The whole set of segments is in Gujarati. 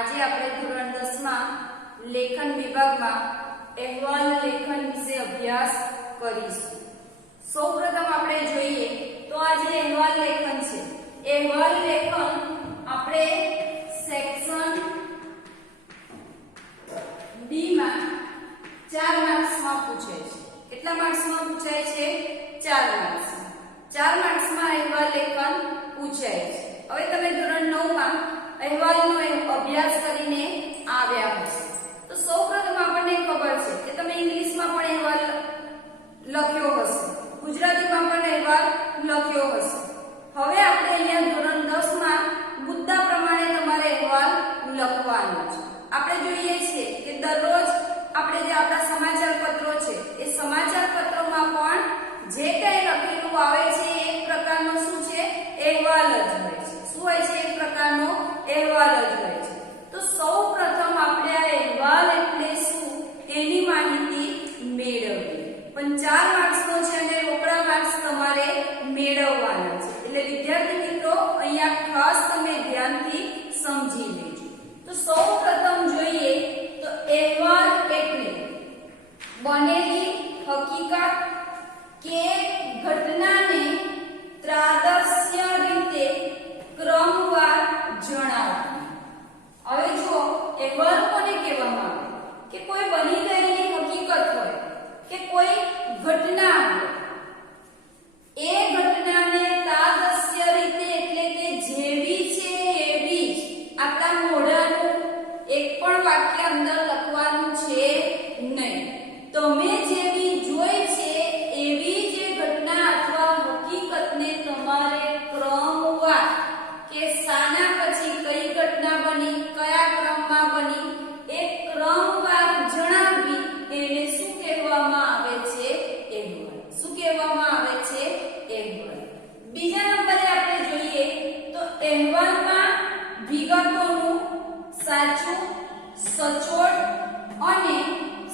આજે આપણે ધોરણ 10 માં લેખન વિભાગમાં અહેવાલ લેખન વિશે અભ્યાસ કરીશું। સૌપ્રથમ આપણે જોઈએ તો આજે અહેવાલ લેખન છે। અહેવાલ લેખન આપણે સેક્શન બી માં 4 માર્ક્સ માં પૂછાય છે। કેટલા માર્ક્સ માં પૂછાય છે? 4 માર્ક્સ। 4 માર્ક્સ માં અહેવાલ લેખન પૂછાય છે। હવે તમે ધોરણ 9 માં અહેવાલનો અભ્યાસ કરીને આવ્યા હશો તો સૌપ્રથમ આપણને ખબર છે કે તમે ઇંગ્લિશમાં પણ અહેવાલ લખ્યો હશે, ગુજરાતીમાં પણ અહેવાલ લખ્યો હશે। હવે આપણે અહીંયા ધોરણ 10 માં મુદ્દા પ્રમાણે તમારે અહેવાલ લખવાનો છે। આપણે જોઈએ છીએ કે દરરોજ આપણે જે આપણા સમાચાર પત્રો છે એ સમાચાર પત્રોમાં પણ જે કંઈ લખેલું આવે છે એક પ્રકારનો શું છે? અહેવાલ જ હોય છે। શું હોય છે? એક પ્રકારનો અહેવાલ જ હોય છે। તો સૌપ્રથમ આપણે આ અહેવાલ એટલે શું એની માહિતી મેળવીએ। પણ 4 માર્ક્સનો છે અને રોકડા માર્ક્સ તમારે મેળવવાના છે, એટલે વિદ્યાર્થી મિત્રો અહીંયા ખાસ તમે ધ્યાનથી સમજી લેજો। તો સૌપ્રથમ જોઈએ તો અહેવાલ એટલે બનેલી હકીકત કે ઘટનાને ત્રાદર્શ્ય રીતે ક્રમવાર જણાવવી। હવે જો અહેવાલ કોને કહેવામાં આવે કે કોઈ બની ગયેલી હકીકત હોય કે કોઈ ઘટના હોય, એ ઘટનાને તાદસ્ય રીતે એટલે કે જેવી છે એવી જ આપણા મોઢાનું એક પણ વાક્ય અંદર લખવાનું છે નહીં। તમે જેવી જોઈ છે એવી જે ઘટના અથવા હકીકતને તમારે ક્રમવાર કે સાના પછી કઈ ઘટના બની, કયા ક્રમમાં બની, એ ક્રમવાર જણાવવી એને શું કહેવામાં આવે છે? અહેવાલ। શું કહેવામાં આવે છે? અહેવાલ। બીજા નંબરે આપણે જોઈએ તો અહેવાલમાં વિગતોનું સાચું, સચોટ અને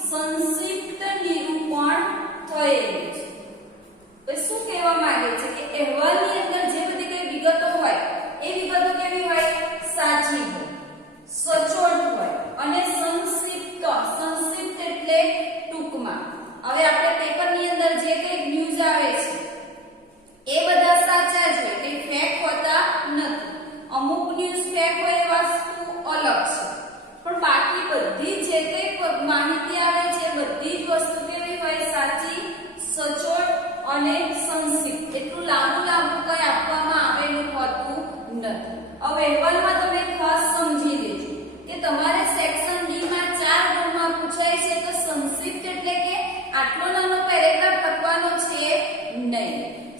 સંક્ષિપ્ત નિરૂપણ થયેલું છે। તો શું કહેવા માંગે છે કે અહેવાલની અંદર જે બધી કઈ વિગતો હોય એ વિગતો કેવી હોય? સાચી હોય, સચોટ હોય અને સંક્ષિપ્ત। સંક્ષિપ્ત એટલે ટૂંકમાં। હવે આપણે પેપરની અંદર જે કઈ ન્યૂઝ આવે છે એ બધા સાચા છે, કે ફેક હોતા નથી। અમુક ન્યૂઝ ફેક હોય એ વસ્તુ અલગ છે, પણ બાકી બધી જે કઈ માહિતી આવે છે બધી જ વસ્તુ કેવી હોય? સાચી, સચોટ અને સંક્ષિપ્ત। એટલું લાંબુ કઈ આપવામાં આવેલું હોતું નથી। હવે અહેવાલમાં તમે ખાસ સમજી લેજો કે તમારે સેક્શન ડી માં 4 ગુણમાં પૂછાય છે તો સંક્ષિપ્ત એટલે કે આટલો નાનો પેરેગ્રાફ લખવાનો છે નહીં।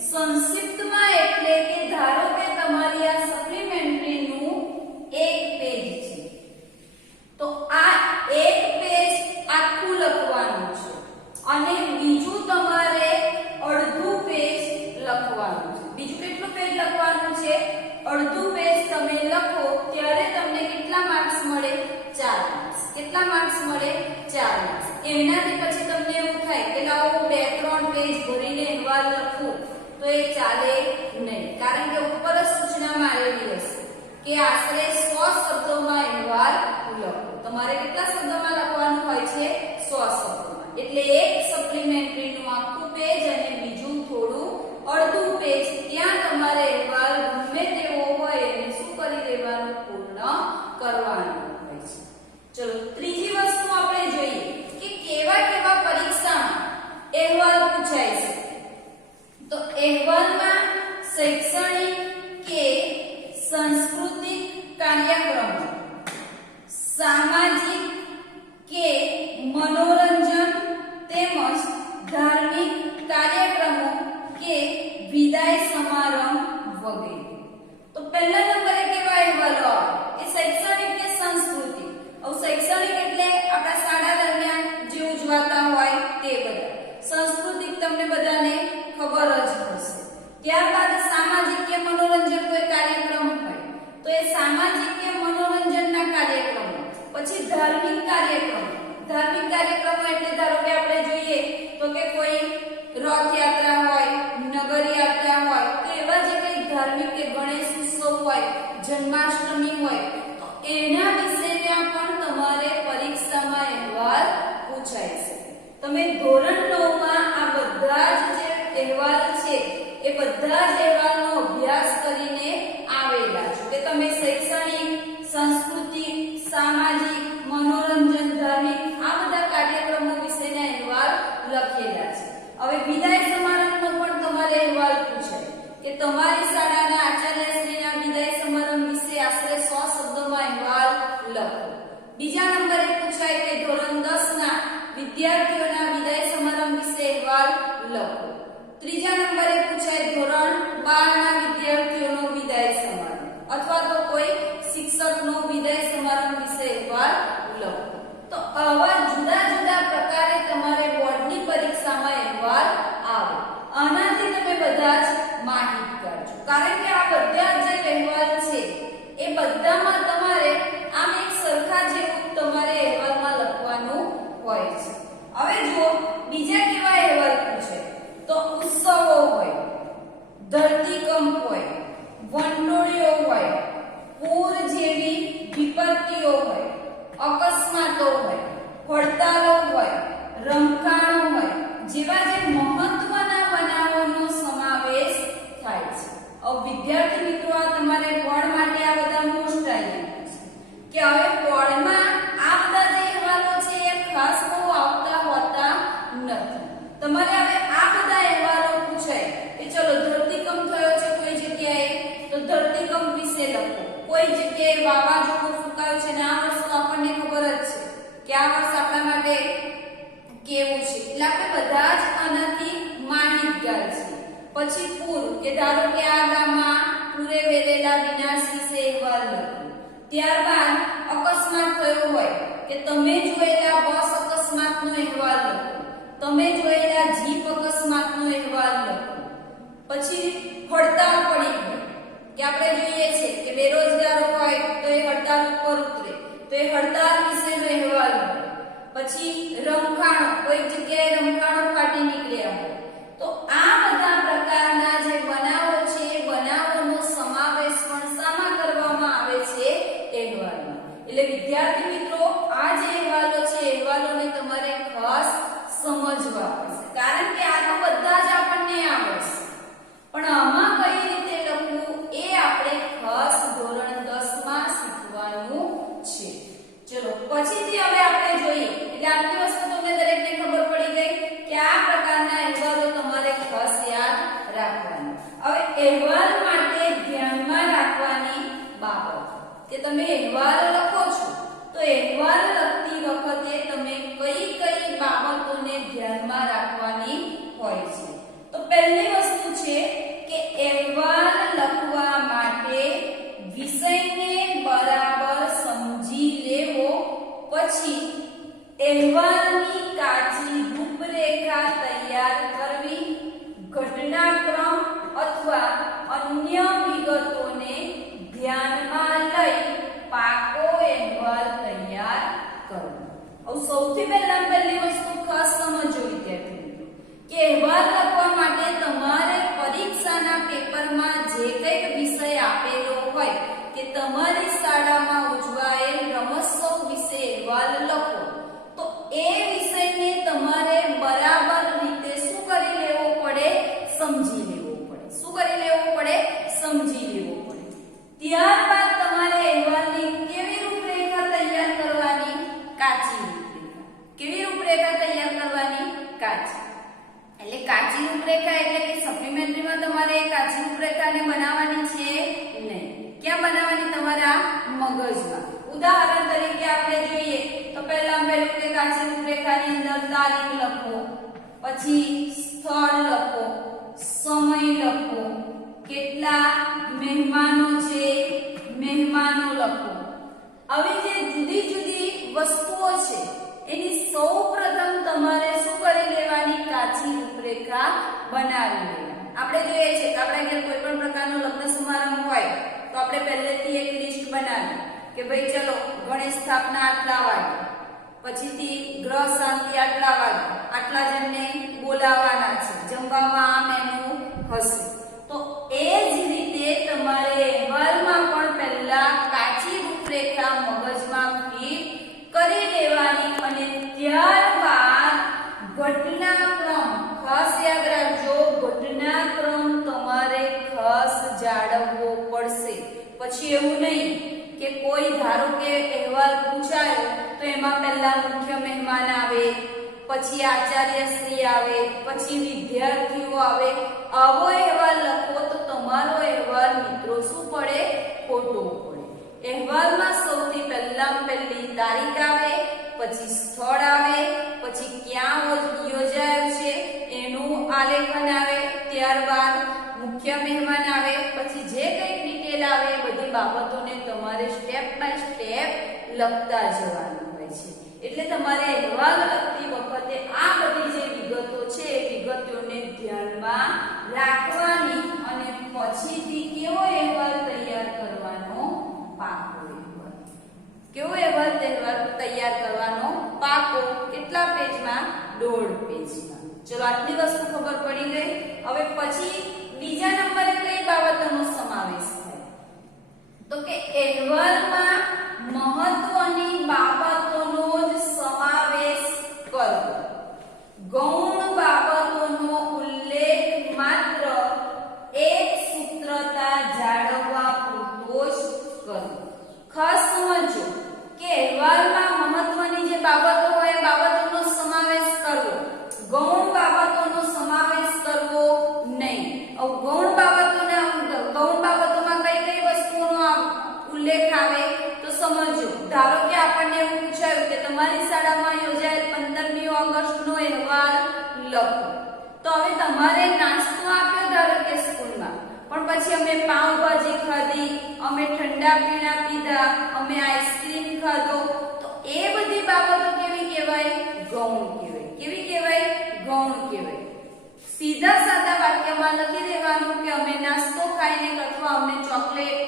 સંક્ષિપ્તમાં એટલે કે ધારો કે તમારી આ સપ્લિમેન્ટરી નું 1 પેજ છે તો આ 1 પેજ આખું લખવાનું છે અને બીજું તમારે અડધું પેજ લખવાનું છે। બીજું કેટલું પેજ લખવાનું છે? અડધું પેજ તમે લખો ત્યારે તમને કેટલા માર્ક્સ મળે? 4 માર્ક્સ। કેટલા માર્ક્સ મળે? 4 માર્ક્સ। એનાથી પછી તમને એવું થાય કે લાવો 2-3 પેજ ભરીને અહેવાલ લખું તો એ ચાલે નહીં, કારણ કે ઉપર જ સૂચના મારેલી હશે કે આશરે 100 શબ્દોમાં અહેવાલ લખો। તમારે કેટલા શબ્દોમાં લખવાનું હોય છે? 100 શબ્દોમાં। એટલે એક સપ્લિમેન્ટરી નું આખું પેજ અને બીજું થોડું અડધું પેજ ત્યાં તમારે અહેવાલ ગમે તેવો હોય એને શું કરી દેવાનું? પૂર્ણ કરવાનું હોય છે। ચલો ત્રીજી વસ્તુ આપણે જોઈએ કે કેવા કેવા પરીક્ષામાં અહેવાલ પૂછાય છે। તો અહેવાલમાં શૈક્ષણિક કે સાંસ્કૃતિક કાર્યક્રમો, સામાજિક કે મનોરંજન તેમજ ધાર્મિક કાર્યક્રમો કે વિદાય સમારંભ વગેરે। તો પહેલા નંબરે કેવા અહેવાલો આવે? કે શૈક્ષણિક કે સાંસ્કૃતિક। હવે શૈક્ષણિક એટલે આપણા શાળા દરમિયાન જે ઉજવાતા હોય તે બધા। સાંસ્કૃતિક તમને બધાને ખબર જ હશે। ત્યારબાદ સામાજિક કે મનોરંજન કોઈ કાર્યક્રમ હોય તો એ સામાજિક કે મનોરંજનના કાર્યક્રમો। પછી ધાર્મિક કાર્યક્રમો। ધાર્મિક કાર્યક્રમો એટલે ધારો કે આપણે જોઈએ તો કે કોઈ રથયાત્રા હોય, નગર યાત્રા હોય કે એવા જે કંઈ ધાર્મિક કે ગણેશ ઉત્સવ હોય, જન્માષ્ટમી હોય તો એના વિશે તમે ધોરણ 9 માં આ બધા જ જે અહેવાલ છે એ બધા જ અહેવાલનો અભ્યાસ કરીને આવેલા છો કે તમે શૈક્ષણિક, સાંસ્કૃતિક, સામાજિક, મનોરંજન, ધાર્મિક આ બધા કાર્યક્રમો વિશેના અહેવાલ લખેલા છે. હવે વિદાય સમારંભનો પણ તમારે અહેવાલ પૂછાય કે તમારી શાળાના આચાર્યશ્રીના વિદાય સમારંભ વિશે આશરે 100 શબ્દોમાં અહેવાલ લખો. બીજા નંબરે પૂછાય કે ધોરણ 10 ના વિદ્યાર્થીઓના વિદાય સમારંભ વિશે અહેવાલ લખો. ત્રીજા નંબરે પૂછાય ધોરણ 12 ના વિદ્યાર્થીઓનો વિદાય સમારંભ અથવા તો કોઈ શિક્ષકનો વિદાય સમારંભ વિશે અહેવાલ લખો. તો આવા જુદા જુદા પ્રકારે તમારે બોર્ડની પરીક્ષામાં અહેવાલ આવે. આનાથી તમે બધા જ માહિતગાર છો કારણ કે આ બધા જે અહેવાલ છે એ બધામાં તમારે આમ એક સરખા જેવું તમારે અહેવાલમાં લખવાનું હોય છે. હવે જો બીજા કેવા અહેવાલ પૂછે તો ઉત્સવો હોય, ધરતીકંપ હોય, વંટોળીઓ હોય, પૂર જેવી વિપત્તિઓ હોય, અકસ્માતો હોય, હડતાલો હોય, રમખાણો હોય જેવા જે મહત્વના બનાવોનો સમાવેશ થાય છે. હવે વિદ્યાર્થી મિત્રો આ તમારે બોર્ડ માટે આ બધા મોસ્ટ આઈએમપી છે કે હવે બોર્ડમાં આ બધા જે અહેવાલો છે એ ખાસ બહુ આવતા હોતા નથી. તમારે હવે આ બધા અહેવાલો પૂછાય કે ચલો ધરતીકંપ થયો છે કોઈ જગ્યાએ તો ધરતીકંપ વિશે લખો. કોઈ જગ્યાએ વાવાઝોડું ફૂંકાયું છે ને આ વર્ષ તો આપણને ખબર જ છે કે આ વર્ષ આપણા માટે કેવું છે એટલે આપણે બધા જ આનાથી માહિતગાર છીએ. પછી પૂર કે ધારો કે આ ગામમાં પૂરે વેરેલા વિનાશ વિશે અહેવાલ લખો. ત્યારબાદ અકસ્માત થયો હોય કે તમે જોયેલા બસ અકસ્માતનો અહેવાલ લખો. તમે જોયેલા જીપ અકસ્માતનો અહેવાલ લખો. પછી હડતાલ પડી હોય કે આપણે જોઈએ છે કે બેરોજગારો હોય તો એ હડતાલ ઉપર ઉતરે તો એ હડતાલ વિશેનો અહેવાલ લખો. પછી રમખાણો કોઈ જગ્યાએ રમખાણો ફાટી નીકળ્યા હોય તો આ બધા પ્રકારના જે બનાવો છે એ બનાવોનો સમાવેશ પણ શામાં કરવામાં આવે છે અહેવાલમાં. એટલે વિદ્યાર્થી મિત્રો આ જે અહેવાલો છે અહેવાલોને તમારે ખાસ સમજવા પડશે કારણ કે આ તો બધા જ આપણને આવડશે પણ આમાં કઈ રીતે લખવું એ આપણે ખાસ ધોરણ 10 માં શીખવાનું છે. ચલો પછીથી હવે આપણે જોઈએ એટલે આટલી વસ્તુ તમને દરેકને ખબર પડી ગઈ કે આ પ્રકારના અહેવાલો તમારે ખાસ યાદ રાખવાના. હવે અહેવાલ માટે ધ્યાનમાં રાખવાની બાબત કે તમે અહેવાલ લખો છો તો અહેવાલ લખતી વખતે તમે કઈ કઈ બાબતોને ધ્યાનમાં રાખવાની હોય છે. તો પહેલી વસ્તુ છે કે અહેવાલ લખવા માટે વિષયને બરાબર સમજી લેવો. પછી અહેવાલની કાચી રૂપરેખા તૈયાર કરવી, ઘટનાક્રમ અથવા અન્ય વિગતોને ધ્યાનમાં લઈ પાકો અહેવાલ તૈયાર કરવો. હવે સૌથી પહેલી વસ્તુ ખાસ સમજો વિદ્યાર્થી મિત્રો કે અહેવાલ લખવા માટે તમારે પરીક્ષાના પેપરમાં જે કંઈક વિષય આપેલો હોય કે તમારી શાળામાં ઉજવાયેલ રમોત્સવ વિશે અહેવાલ લખો તો એ વિષયને તમારે બરાબર રીતે શું કરી લેવો પડે? સમજી લેવો પડે. શું કરી લેવો પડે? સમજી લેવો પડે. ત્યારબાદ તમારે અહેવાલની કેવી રૂપરેખા તૈયાર કરવાની? કાચી રૂપરેખા. કેવી રૂપરેખા તૈયાર કરવાની? કાચી. એટલે કાચી રૂપરેખા એટલે કે સપ્લિમેન્ટરીમાં તમારે કાચી રૂપરેખાને બનાવવાની છે નહીં. ક્યાં બનાવવાની? તમારા મગજમાં. ઉદાહરણ તરીકે આપણે જોઈએ તો પહેલું કે કાચી રૂપરેખાની અંદર તારીખ લખો, પછી સ્થળ લખો, સમય લખો, કેટલા મહેમાનો છે મહેમાનો લખો. આવી જે જુદી જુદી વસ્તુઓ છે એની સૌપ્રથમ તમારે શું કરી લેવાની? કાચી રૂપરેખા બનાવી લેવાની. આપણે જોઈએ છે કે આપણા ઘરે કોઈ પણ પ્રકારનો લગ્ન સમારંભ હોય તો આપણે પહેલેથી એક લિસ્ટ બનાવી કે ભાઈ ચલો ગણેશ સ્થાપના આટલા વાગે, પછીથી ગ્રહ શાંતિ આટલા વાગે, આટલા જણને બોલાવવાના છે, જમવામાં આ મેનુ હશે. તો એ જ રીતે તમારે અહેવાલમાં પણ પહેલા કાચી રૂપરેખા મગજમાં ફિટ કરી લેવાની અને ત્યારબાદ પછી એવું નહીં કે કોઈ ધારો કે અહેવાલ પૂછાયો તો એમાં પહેલા મુખ્ય મહેમાન આવે, પછી આચાર્ય શ્રી આવે, પછી વિદ્યાર્થીઓ આવે. આવો અહેવાલ લખો તો તમારો અહેવાલ મિત્રો શું પડે? ખોટો પડે. અહેવાલમાં સૌથી પહેલી તારીખ આવે, પછી સ્થળ આવે, પછી ક્યાં યોજાયો છે એનું આલેખન આવે, ત્યારબાદ મુખ્ય મહેમાન આવે, પછી જે કંઈ ડિટેલ આવે એ બધી બાબતોને તમારે સ્ટેપ બાય સ્ટેપ લખતા જવાનું હોય છે. એટલે તમારે અહેવાલ લખતી વખતે આ બધી જે વિગતો છે એ વિગતોને ધ્યાનમાં રાખવાની અને પછીથી કેવો અહેવાલ તૈયાર કરવાનો? પાકો અહેવાલ. કેવો અહેવાલ તૈયાર કરવાનો? પાકો. કેટલા પેજમાં? 1.5 પેજમાં. ચલો આટલી વસ્તુ ખબર પડી ગઈ. હવે પછી બીજા નંબરે કઈ બાબતોનો સમાવેશ થાય? તો કે અહેવાલમાં મહત્વની બાબતોનો જ સમાવેશ કરવો. ગૌણ બાબતોનો ઉલ્લેખ માત્ર એક સૂત્રતા જાળવવા પૂરતો જ કરવો. ખાસ સમજો કે અહેવાલમાં મહત્વની જે બાબતો હોય એ બાબતોનો સમાવેશ કરવો, ગૌણ બાબતોનો સમાવેશ કરવો નહીં. ગૌણ બાબતોમાં કઈ કઈ વસ્તુઓનો ઉલ્લેખ આવે તો સમજો. ધારો કે આપણને એવું પૂછાયું કે તમારી શાળામાં યોજાયેલ 15મી ઓગસ્ટનો અહેવાલ લખો. તો હવે તમારે નાસ્તો આપ્યો ધારો કે સ્કૂલમાં, પણ પછી અમે પાવભાજી ખાધી, અમે ઠંડા પીણા પીધા, અમે આઈસ્ક્રીમ ખાધો, તો એ બધી બાબતો કેવી કહેવાય? ગૌણ કહેવાય. કેવી કહેવાય? ગૌણ કહેવાય. સીધા સાદા વાક્યમાં લખી દેવાનું કે અમે નાસ્તો ખાઈને અથવા અમને ચોકલેટ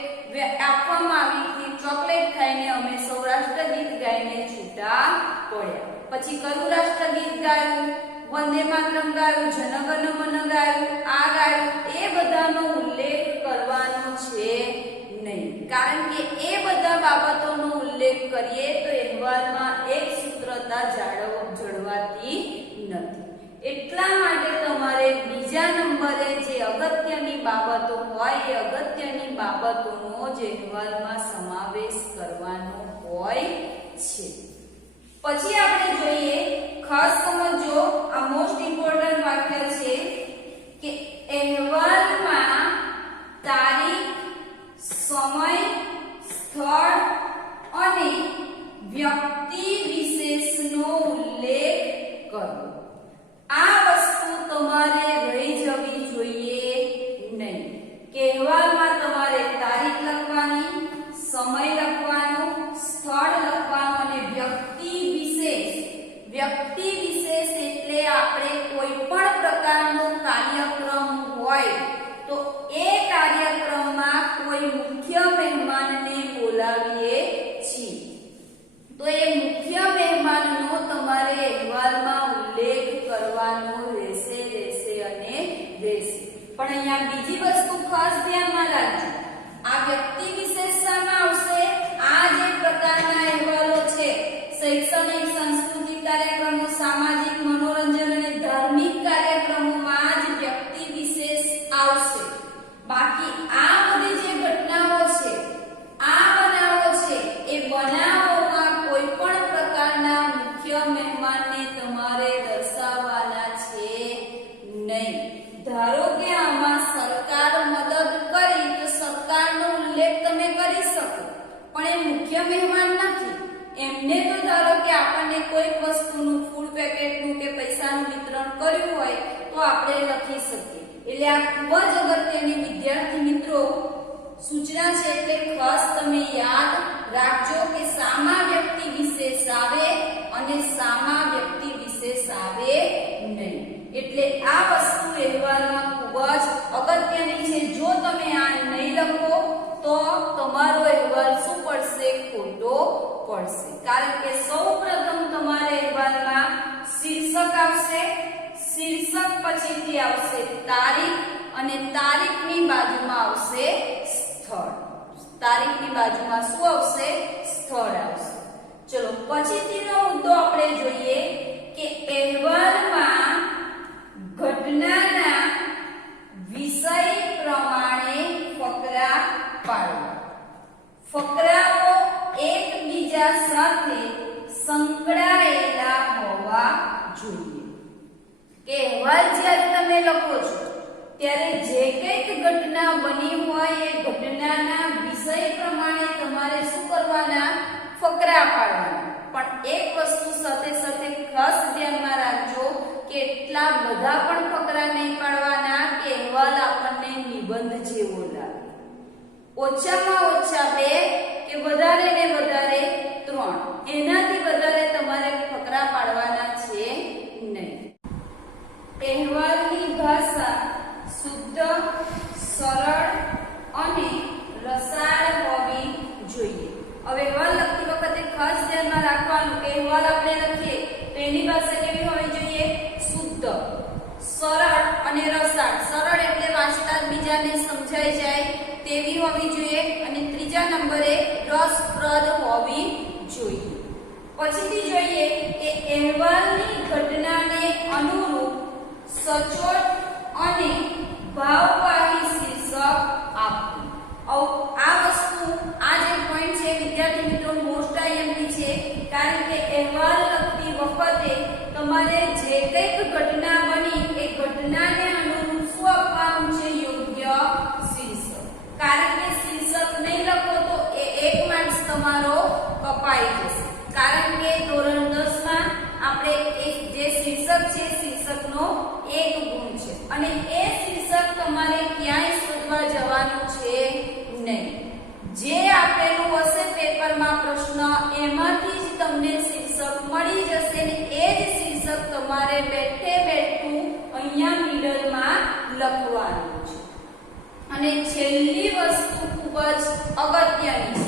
આપવામાં આવી હતી, ચોકલેટ ખાઈને અમે સૌરાષ્ટ્ર ગીત ગાઈને છૂટા પડ્યા. પછી કયું રાષ્ટ્ર ગીત ગાયું? વંદે માતરમ ગાયું, જનગણ મન ગાયું, આ ગાયું. એ બધાનો ઉલ્લેખ કરવાનો છે નહીં, કારણ કે એ બધા બાબતોનો ઉલ્લેખ કરીએ તો અહેવાલમાં એક સૂત્રતા જળવાતી નથી. એટલા માટે તમારે બીજા નંબરે જે અગત્યની બાબતો હોય એ અગત્યની બાબતોનો જ અહેવાલમાં સમાવેશ કરવાનો હોય છે. પછી આપણે જોઈએ, ખાસ સમજો, આ મોસ્ટ ઇમ્પોર્ટન્ટ વાક્ય છે કે અહેવાલમાં તારીખ, સમય, સ્થળ અને વ્યક્તિ વિશેષનો ઉલ્લેખ કરવો. આ વસ્તુ તમારે રહી જવી જોઈએ નહીં. કે અહેવાલમાં તમારે તારીખ લખવાની, સમય લખવાનો, સ્થળ લખવાનું અને વ્યક્તિ વિશેષ. વ્યક્તિ વિશેષ એટલે આપણે કોઈ પણ પ્રકારનો કાર્યક્રમ હોય તો એ કાર્યક્રમમાં કોઈ મુખ્ય મહેમાનને બોલાવીએ છીએ તો એ મુખ્ય મહેમાનનો તમારે અહેવાલમાં ઉલ્લેખ કરવાનો રહેશે. પણ અહીંયા બીજી વસ્તુ ખાસ ધ્યાનમાં રાખજો. આ વ્યક્તિ વિશેષતામાં આવશે. આ જે પ્રકારના અહેવાલો છે, શૈક્ષણિક, સાંસ્કૃતિક કાર્યક્રમો, સામાજિક, મનોરંજન અને ધાર્મિક કાર્યક્રમોમાં જ વ્યક્તિ વિશેષ આવશે. બાકી આ બધી જે ઘટનાઓ છે, આ બનાવો છે, એ બનાવોમાં કોઈ પણ પ્રકારના મુખ્ય મહેમાનને તમારે દર્શાવવાના છે નહીં. ધારો કે આમાં સરકાર મદદ કરી તો સરકારનો ઉલ્લેખ તમે કરી શકો, પણ એ મુખ્ય મહેમાન નથી. એમને તો ધારો કે આપણને કોઈક વસ્તુનું, ફૂડ પેકેટનું કે પૈસાનું વિતરણ કર્યું હોય તો આપણે લખી શકીએ. એટલે આ ખૂબ જ અગત્યની વિદ્યાર્થી મિત્રો સૂચના છે. એટલે ખાસ તમે યાદ રાખજો કે સામા વ્યક્તિ વિશેષ આવે અને સામા વ્યક્તિ વિશેષ આવે નહીં. એટલે આ વસ્તુ અહેવાલમાં ખૂબ જ અગત્યની છે. જો તમે આ નહીં લખો તો તમારો અહેવાલ શું પડશે? ખોટો પડશે. કારણ કે સૌપ્રથમ તમારે અહેવાલમાં શીર્ષક આવશે, શીર્ષક પછીથી આવશે તારીખ અને તારીખની બાજુમાં આવશે સ્થળ. તારીખની બાજુમાં શું આવશે? સ્થળ આવશે. ચલો પછીનો મુદ્દો આપણે જોઈએ કે અહેવાલમાં ઘટનાના વિષય પ્રમાણે ફકરા પાડવા. ફકરાઓ એકબીજા સાથે સંકળાયેલા હોવા જોઈએ. કે અહેવાલ જ્યારે તમે લખો છો ત્યારે જે કંઈક ઘટના બની હોય એ ઘટનાના વિષય પ્રમાણે તમારે શું કરવાના? ફકરા પાડવાના. પણ એક વસ્તુ સાથે સાથે ખાસ ધ્યાનમાં રાખજો કે એટલા બધા પણ ફકરા નહીં પાડવાના કે અહેવાલ આપણને નિબંધ જેવો લાગે. ઓછામાં ઓછા 2 કે વધારે ને વધારે 3, એનાથી વધારે તમારે ફકરા પાડવાના છે નહીં. અહેવાલની ભાષા શુદ્ધ, સરળ અને રસાળ હોવી જોઈએ. હવે અહેવાલ લખતી વખતે ખાસ ધ્યાનમાં રાખવાનું કે અહેવાલ આપણે લખીએ તો એની ભાષા કેવી હોવી જોઈએ? શુદ્ધ, સરળ અને રસાળ. સરળ એટલે વાંચતા જ બીજાને સમજાઈ જાય તેવી હોવી જોઈએ અને ત્રીજા નંબરે રસપ્રદ હોવી જોઈએ. પછીથી જોઈએ કે અહેવાલની ઘટનાને અનુરૂપ સચોટ અને ભાવવાહી શીર્ષક આપવું. આ વસ્તુ આ જે પોઈન્ટ છે વિદ્યાર્થી મિત્રો મોસ્ટ આઈએમપી છે, કારણ કે અહેવાલ લખતી વખતે તમારે જે કંઈક ઘટના બની એ ઘટનાને અનુરૂપ શું આપવાનું છે? યોગ્ય શીર્ષક. કારણ કે શીર્ષક નહીં લખો તો એ 1 માર્ક્સ તમારો કપાઈ જશે. કારણ કે ધોરણ 10 માં આપણે જે શીર્ષક છે શીર્ષકનો 1 ગુણ છે અને એ શીર્ષક તમારે ક્યાંય શોધવા જવાનું છે નહીં. જે આપેલું હશે પેપરમાં પ્રશ્ન એમાંથી જ તમને શીર્ષક મળી જશે ને એ જ શીર્ષક તમારે બેઠે બેઠું અહીંયા મિડલમાં લખવાનું છે. અને છેલ્લી વસ્તુ ખૂબ જ અગત્યની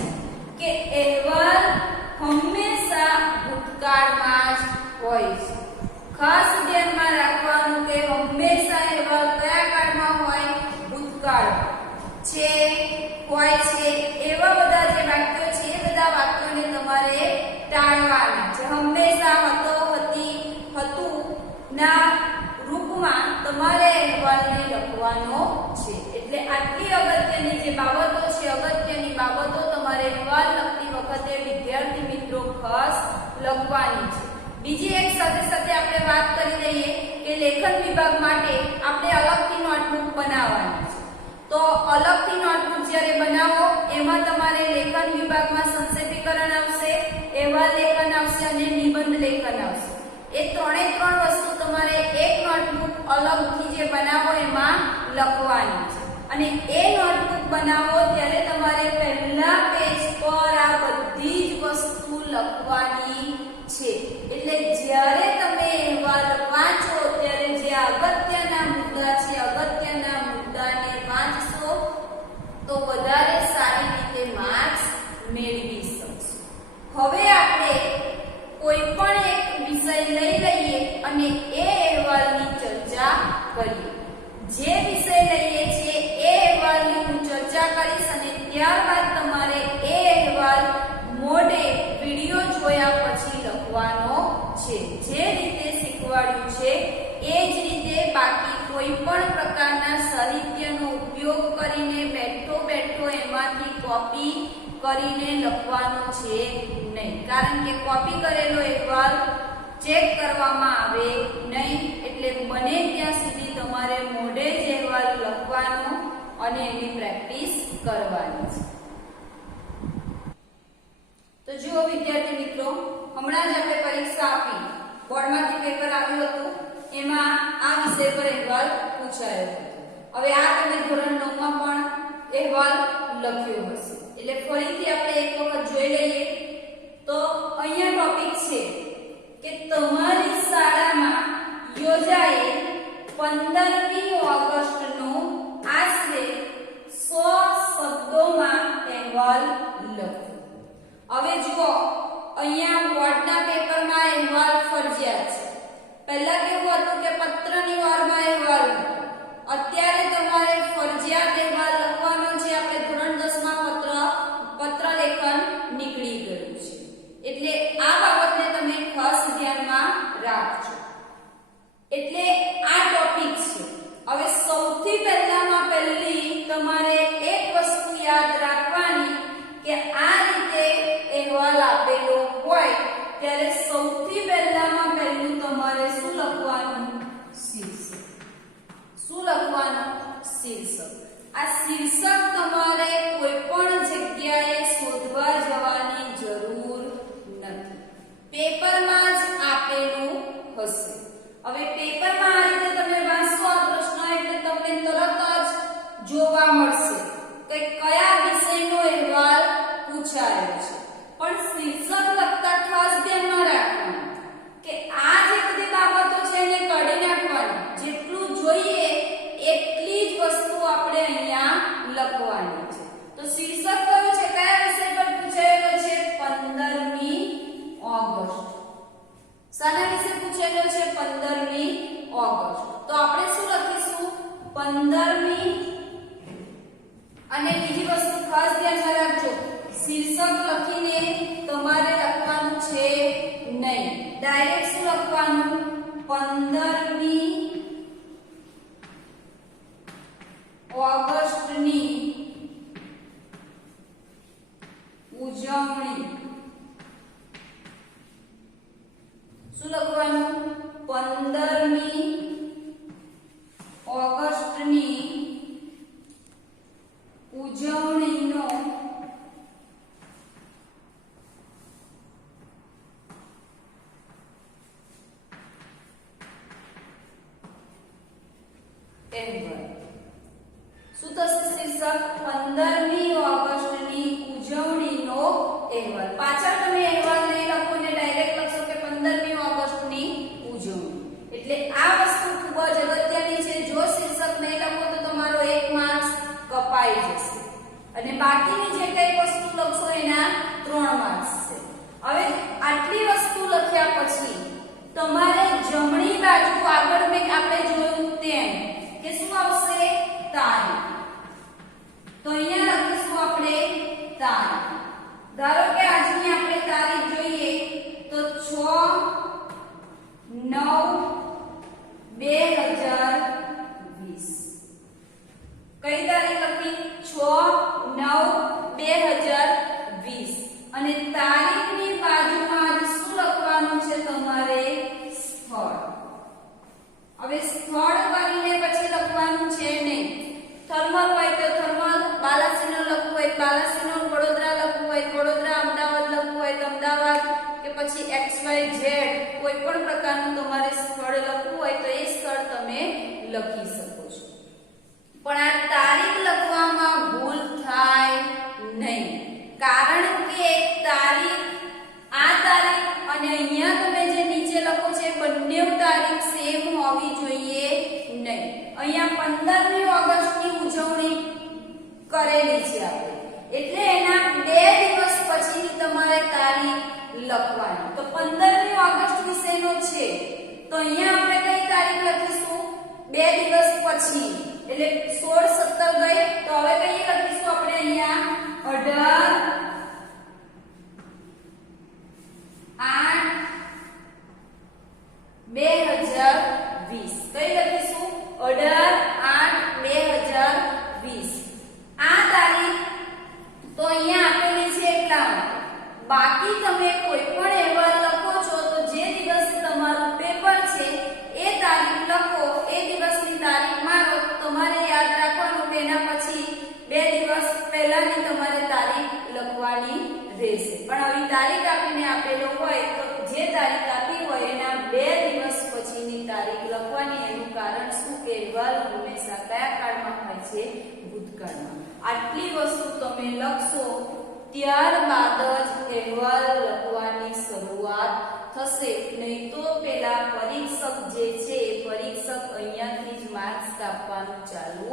છે કે અહેવાલ હંમેશા ભૂતકાળમાં જ હોય છે. ખાસ ધ્યાનમાં રાખવાનું કે હંમેશા અહેવાલ કયા કાળમાં હોય? ભૂતકાળ છે, હોય છે, એવા બધા જે વાક્યો છે એ બધા વાક્યોને તમારે ટાળવાના છે. હંમેશા હતો, હતી, હતું ના રૂપમાં તમારે અહેવાલને લખવાનો છે. એટલે આટલી અગત્યની જે બાબતો છે, અગત્યની બાબતો તમારે અહેવાલ લખતી વખતે વિદ્યાર્થી મિત્રો ખાસ લખવાની છે. બીજી એક સાથે સાથે આપણે વાત કરી લઈએ કે લેખન વિભાગ માટે આપણે અલગથી નોટબુક બનાવવાની છે. તો અલગથી નોટબુક જ્યારે બનાવો એમાં તમારે લેખન વિભાગમાં સંક્ષેપીકરણ આવશે, અહેવાલ લેખન આવશે અને નિબંધ લેખન આવશે. એ 3 વસ્તુ તમારે એક નોટબુક અલગથી જે બનાવો એમાં લખવાની છે. અને એ નોટબુક બનાવો ત્યારે તમારે પહેલા પેજ પર આ બધી જ વસ્તુ લખવાની છે. એટલે જ્યારે તમે અહેવાલ વાંચો ત્યારે જે અગત્યના મુદ્દા છે અગત્યના મુદ્દાને વાંચશો તો વધારે સારી રીતે માર્ક્સ મેળવી શકશો. હવે આપણે કોઈ પણ એક વિષય લઈ લઈએ અને એ અહેવાલની ચર્ચા કરીએ. જે વિષય લઈએ છીએ એ અહેવાલની હું ચર્ચા કરીશ અને ત્યારબાદ તમારે એ અહેવાલ મોઢે વિડિયો જોયા પછી લખવાનો છે. જે રીતે શીખવાડ્યું છે એ જ રીતે બાકી કોઈ પણ પ્રકારના સાહિત્યનો ઉપયોગ કરીને બેઠો બેઠો એમાંથી કોપી કરીને લખવાનો છે નહીં. કારણ કે કોપી કરેલો અહેવાલ ચેક કરવામાં આવે નહીં. એટલે બને ત્યાં સુધી તમારે મોઢે જ અહેવાલ લખવાનો અને એની પ્રેક્ટિસ કરવાની છે. તો જુઓ વિદ્યાર્થી મિત્રો, હમણાં જ આપણે પરીક્ષા આપી, બોર્ડમાંથી પેપર આવ્યું હતું, એમાં આ વિષય પર અહેવાલ પૂછાયો હતો. હવે આ તમે ધોરણ 9 માં પણ અહેવાલ લખ્યો હશે. એટલે ફરીથી આપણે એક વખત જોઈ લઈએ. તો અહીંયા ટોપિક છે કે તમારી શાળામાં યોજાયેલ 15મી ઓગસ્ટનો આશરે 100 શબ્દોમાં અહેવાલ લખો. હવે જુઓ, અહીંયા બોર્ડના પેપરમાં અહેવાલ ફરજિયાત છે. પહેલા કેવું હતું કે પત્રની વારમાં અહેવાલ હતો. અત્યારે તમારે ફરજિયાત અહેવાલ લખવાનો છે. આપણે ધોરણ 10 માં પત્ર લેખન નીકળી ગયું છે. એટલે આ બાબતને તમે ખાસ ધ્યાનમાં રાખજો. એટલે આ ટોપિક છે. હવે સૌથી પહેલામાં પહેલી તમારે એક વસ્તુ યાદ રાખવાની કે ઉજવણી. શું લખવાનું? 15મી ઓગસ્ટની ઉજવણીનો અહેવાલ. શું થશે શીર્ષક? 15મી ઓગસ્ટની ઉજવણીનો અહેવાલ. પાછળ તમે અહેવાલ નહીં લખો ને ડાયરેક્ટ લખશો કે 15મી ઓગસ્ટની ઉજવણી. એટલે આ વસ્તુ ખૂબ જ અગત્યની છે. જો શીર્ષક નહીં લખો તો તમારો 1 માર્ક્સ કપાઈ જશે અને બાકીની જે કઈ વસ્તુ લખશો એના 3 માર્ક્સ છે. હવે આટલી વસ્તુ લખ્યા પછી તમારે જમણી બાજુ આગળ મેં આપણે જોયું તેમ કે શું આવશે? તારીખ. તો અહીંયા લખીશું આપણે તારીખ. ધારો કે આજની આપણે તારીખ જોઈએ તો 6/9/2020. કઈ તારીખ લખી? 6/9/2020. અને તારીખની બાજુમાં જ શું લખવાનું છે તમારે? સ્થળ. હવે સ્થળ કરીને પછી લખવાનું છે નહીં. થર્મલ હોય તો થર્મલ, બાલાસિનોર લખવું હોય બાલાસિનોર, વડોદરા લખવું હોય વડોદરા, અમદાવાદ લખવું હોય તો અમદાવાદ, કે પછી XYZ કોઈ પણ પ્રકારનું તમારે સ્થળ લખવું હોય તો એ સ્થળ તમે લખી શકો છો. પણ આ તારીખ લખવામાં ભૂલ થાય નહીં. કારણ કે તારીખ, આ તારીખ અને અહીંયા તમે જે નીચે લખો છે બંને તારીખ સેમ હોવી જોઈએ નહીં. અહીંયા 15મી ઓગસ્ટની ઉજવણી કરેલી છે આપણે, એટલે એના 2 દિવસ પછીની તમારે તારીખ લખવાની. તો 15મી ઓગસ્ટ વિશેનો છે તો અહીંયા આપણે કઈ તારીખ લખીશું? 2 દિવસ પછી. એટલે 16 17 ગઈ તો હવે કઈ લખીશું આપણે? અહીંયા 18/8/2020. કઈ લખીશું? 18/8/2020. આ તારીખ તો અહીંયા આપેલી છે એટલા માટે. બાકી તમે કોઈ પણ અહેવાલ લખો છો તો જે દિવસે તમારું પેપર છે એ તારીખ લખો, એ દિવસની તારીખ મારો. તમારે યાદ રાખવાનું કે એના પછી 2 દિવસ પહેલાની તમારે તારીખ લખવાની રહેશે. પણ આવી તારીખ આપીને આપેલો હોય તો જે તારીખ આપી હોય એના 2 દિવસ પછીની તારીખ લખવાની. એનું કારણ શું કે અહેવાલ હંમેશા કયા કાળમાં હોય છે? ભૂતકાળમાં. આટલી વસ્તુ તમે લખશો ત્યારબાદ જ અહેવાલ લખવાની શરૂઆત થશે. નહીં તો પેલા પરીક્ષક જે છે એ પરીક્ષક અહીંયાથી જ માર્ક્સ કાપવાનું ચાલુ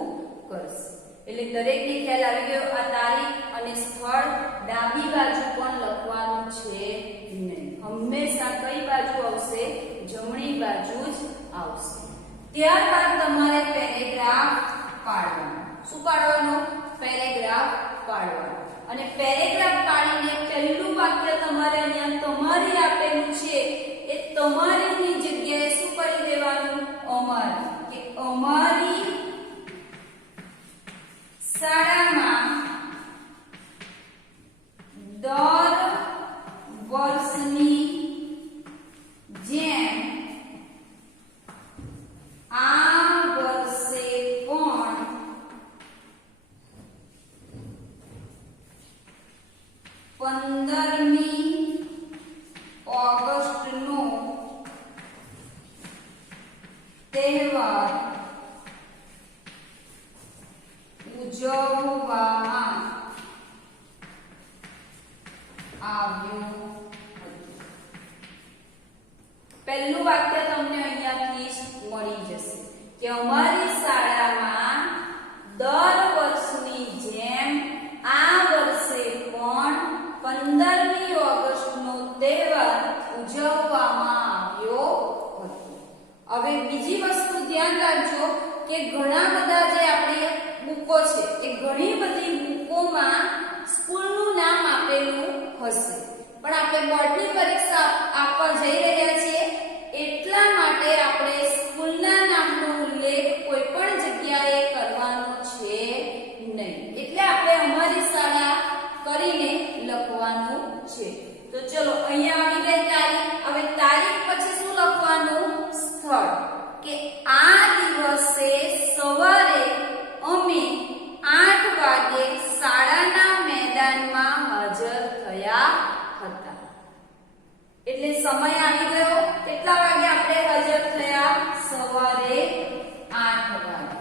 કરશે. એટલે દરેકને ખ્યાલ આવી ગયો. આ તારીખ અને સ્થળ ડાબી બાજુ પણ લખવાનું છે નહીં. હંમેશા કઈ બાજુ આવશે? જમણી બાજુ જ આવશે. ત્યારબાદ તમારે પેરેગ્રાફ પાડવાનો. શું પાડવાનો? પેરેગ્રાફ પાડવાનો. અને પેરેગ્રાફ પાડીને પહેલું વાક્ય તમારે અહીંયા તમારી આપેલું છે એ તમારીની જગ્યાએ શું કરી દેવાનું? અમારી. કે અમારી શાળામાં દર વર્ષની જેમ આ વર્ષે પણ 15મી ઓગસ્ટનો તહેવાર ઉજવવામાં આવ્યો હતો. પહેલું વાક્ય તમને અહીંયાથી જ મળી જશે કે અમારી શાળામાં દર વર્ષની જેમ આ વર્ષે પણ 15મી ઓગસ્ટનો તહેવાર ઉજવવામાં આવ્યો હતો. હવે બીજી વસ્તુ ધ્યાન રાખજો કે ઘણા બધા જે આપણી બુકો છે એ ઘણી બધી બુકોમાં સ્કૂલનું નામ આપેલું હશે, પણ આપણે બોર્ડની પરીક્ષા આપવા જઈ રહ્યા છીએ એટલા માટે આપણે સ્કૂલના નામનો ઉલ્લેખ કોઈ પણ જગ્યાએ કરવાનો છે નહીં. એટલે આપણે અમારી શાળા કરીને લખવાનું છે. તો ચલો અહીંયા આવી ગઈ તારીખ. હવે તારીખ પછી શું લખવાનું? સ્થળ. કે આ દિવસે સવારે અમે 8 વાગે શાળાના મેદાનમાં હાજર થયા હતા. એટલે સમય આવી ગયો. કેટલા વાગે આપણે હાજર થયા? સવારે 8 વાગે.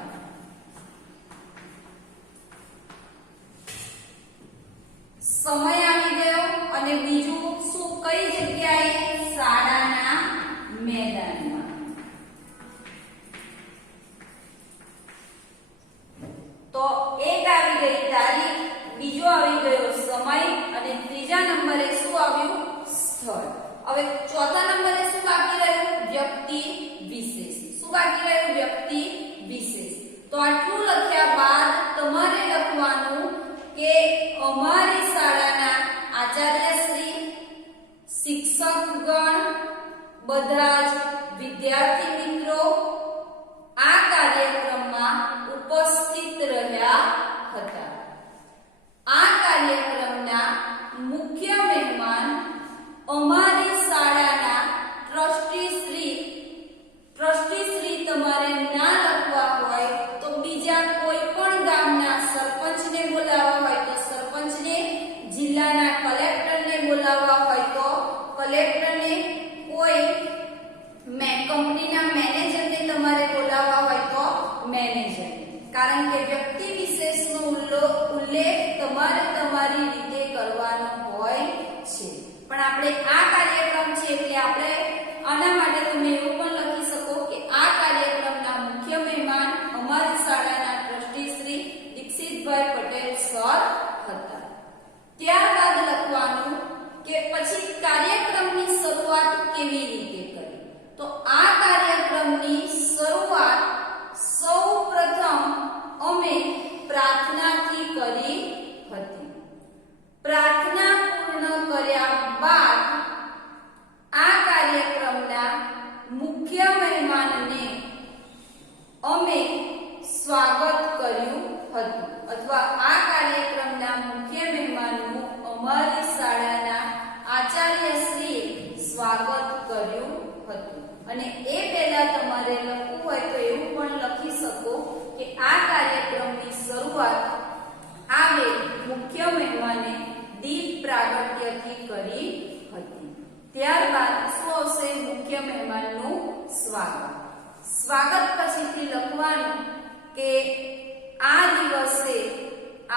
સમય આવી ગયો. અને બીજું શું? કઈ જગ્યાએ? શાળાના મેદાનમાં. તો એક આવી ગઈ તારીખ, બીજો આવી ગયો સમય અને ત્રીજા નંબરે શું આવ્યું? સ્થળ. હવે ચોથા નંબરે શું બાકી રહ્યું? વ્યક્તિ વિશેષ. શું બાકી રહ્યું? વ્યક્તિ વિશેષ. તો આટલું લખ્યા બાદ તમારે લખવાનું કે અમારી શાળાના આચાર્યશ્રી, શિક્ષકગણ, બધા જ વિદ્યાર્થી મિત્રો આ કાર્યક્રમમાં ઉપસ્થિત રહ્યા હતા. આ કાર્યક્રમના મુખ્ય મહેમાન અમારી શાળાના ટ્રસ્ટીશ્રી તમારે ના લખવા હોય તો બીજા કોઈ પણ ગામના સરપંચને બોલાવવા હોય તો સરપંચને, જિલ્લાના કલેક્ટરને બોલાવવા હોય તો કલેક્ટરને, કોઈ કંપનીના મેનેજરને તમારે બોલાવવા હોય તો મેનેજર. કારણ કે વ્યક્તિ વિશેષનો ઉલ્લેખ તમારે તમારી રીતે કરવાનો હોય છે. પણ આપણે આ કાર્યક્રમ છે એટલે આપણે આના માટે તમે એવું પણ લખી શકો કે આ કાર્યક્રમના મુખ્ય મહેમાન અમારી શાળાના ટ્રસ્ટી શ્રી દીક્ષિતભાઈ પટેલ સર હતા. ત્યારબાદ લખવાનું કે પછી કાર્યક્રમની શરૂઆત કેવી રીતે કરી. તો આ કાર્યક્રમની શરૂઆત સૌપ્રથમ અમે પ્રાર્થનાથી કરી હતી. પ્રાર્થના પૂર્ણ કર્યા બાદ આ કાર્યક્રમના મુખ્ય મહેમાનને અમે સ્વાગત કર્યું હતું. અથવા આ કાર્યક્રમના મુખ્ય મહેમાનનું અમારી શાળાના આચાર્યશ્રીએ સ્વાગત કર્યું હતું. અને એ પહેલા તમારે લખવું હોય તો એવું પણ લખી શકો કે આ કાર્યક્રમની શરૂઆત આવે મુખ્ય મહેમાને દીપ પ્રાગટ્યથી કરી હતી. ત્યારબાદ શું આવશે? મુખ્ય મહેમાનનું સ્વાગત. સ્વાગત પછીથી લખવાનું કે આ દિવસે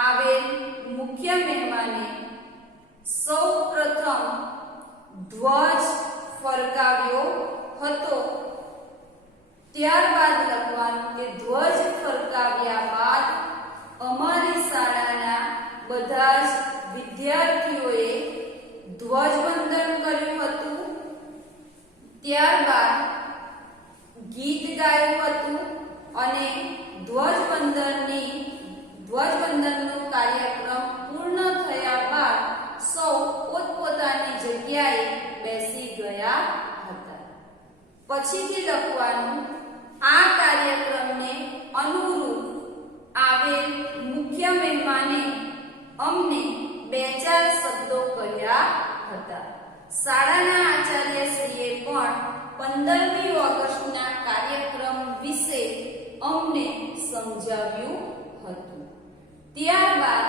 આવેલ મુખ્ય મહેમાને સૌપ્રથમ ધ્વજ ફરકાવ્યો હતો. ત્યારબાદ લખવાનું કે ધ્વજ ફરકાવ્યા બાદ અમારી શાળાના બધા જ વિદ્યાર્થીઓએ ધ્વજવંદન કર્યું હતું. ત્યારબાદ ગીત ગાયું હતું અને ધ્વજવંદનનો કાર્યક્રમ પૂર્ણ થયા બાદ સૌ પોતપોતાની જગ્યાએ બેસી ગયા હતા. પછીથી લખવાનું આ કાર્યક્રમને અનુરૂપ આવેલ મુખ્ય મહેમાને અમને 2-4 શબ્દો કહ્યા હતા. શાળાના આચાર્યશ્રીએ પણ 15મી ઓગસ્ટના કાર્યક્રમ વિશે અમને સમજાવ્યું હતું. ત્યારબાદ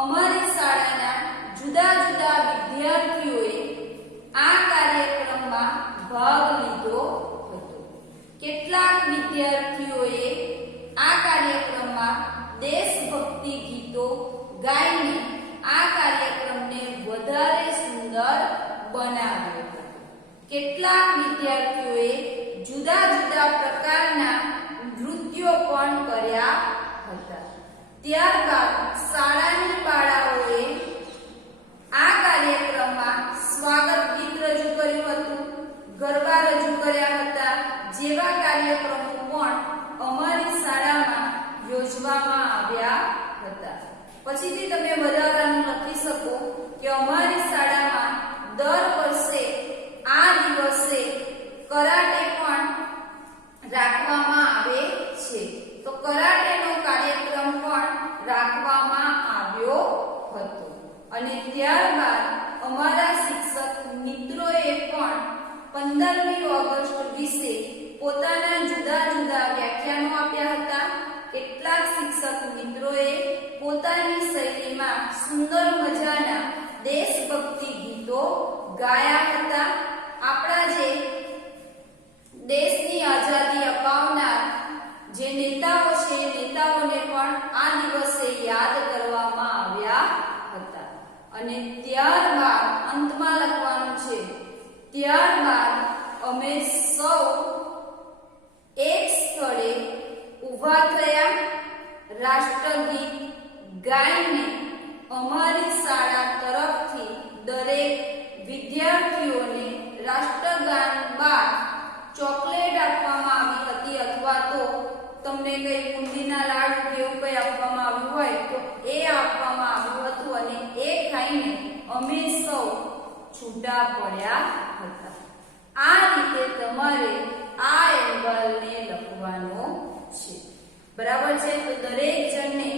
અમારી શાળાના જુદા જુદા વિદ્યાર્થીઓએ આ કાર્યક્રમમાં ભાગ લીધો હતો. કેટલાક વિદ્યાર્થીઓએ આ કાર્યક્રમમાં દેશભક્તિ ગીતો ગાઈને આ કાર્યક્રમને વધારે સુંદર બનાવ્યો હતો. કેટલાક વિદ્યાર્થીઓએ જુદા જુદા પ્રકારના નૃત્યો પણ કર્યા હતા. ત્યારબાદ શાળાની બાળાઓએ આ કાર્યક્રમમાં સ્વાગત ગીત રજૂ કર્યું હતું, ગરબા રજૂ કર્યા હતા. જેવા કાર્યક્રમો પણ અમારી શાળામાં યોજવામાં આવ્યા હતા. પછીથી તમે વધારાનું લખી શકો કે અમારી શાળામાં દર વર્ષે આ દિવસે કરાટે પણ રાખવામાં આવે છે. તો કરાટેનો કાર્યક્રમ પણ રાખવામાં આવ્યો હતો. ત્યારબાદ અમારા શિક્ષક મિત્રોએ પણ 15મી ઓગસ્ટ વિશે પોતાના જુદા જુદા વ્યાખ્યાનો આપ્યા હતા. કેટલાક શિક્ષક મિત્રોએ પોતાની શૈલીમાં સુંદર મજાના દેશભક્તિ ગીતો ગાયા હતા. આપણા જે દેશની આઝાદી અપાવનાર જે નેતાઓ છે નેતાઓને પણ આ દિવસે યાદ કરવામાં આવ્યા હતા. અને ત્યારબાદ અંતમાં લખવાનું છે, ત્યારબાદ અમે સૌ એક સ્થળે ઊભા થયા, રાષ્ટ્રગીત ગાઈને અમારી શાળા તરફથી દરેક વિદ્યાર્થીઓને રાષ્ટ્રગાન બાદ ચોકલેટ આપવામાં આવી હતી, અથવા તો તમને કઈ બુંદીના લાડુ કે એવું કઈ આપવામાં આવ્યું હોય તો એ આપવામાં આવ્યું હતું. અને એ ખાઈને અમે સૌ છૂટા પડ્યા હતા. આ રીતે તમારે આ એંગલને લખવાનો છે. બરાબર છે? તો દરેક જણને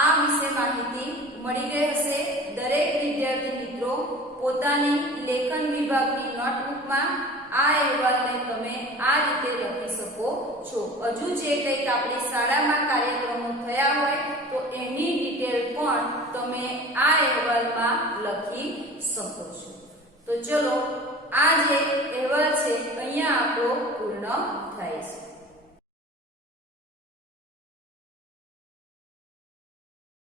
આ વિશે માહિતી મળી ગઈ હશે. દરેક વિદ્યાર્થી મિત્રો પોતાની લેખન વિભાગની નોટબુકમાં આ અહેવાલને તમે આ રીતે લખી શકો છો. હજુ જે કંઈક આપણી શાળામાં કાર્યક્રમો થયા હોય તો એની ડિટેલ પણ તમે આ અહેવાલમાં લખી શકો છો. તો ચલો આ જે અહેવાલ છે અહીંયા આપણો પૂર્ણ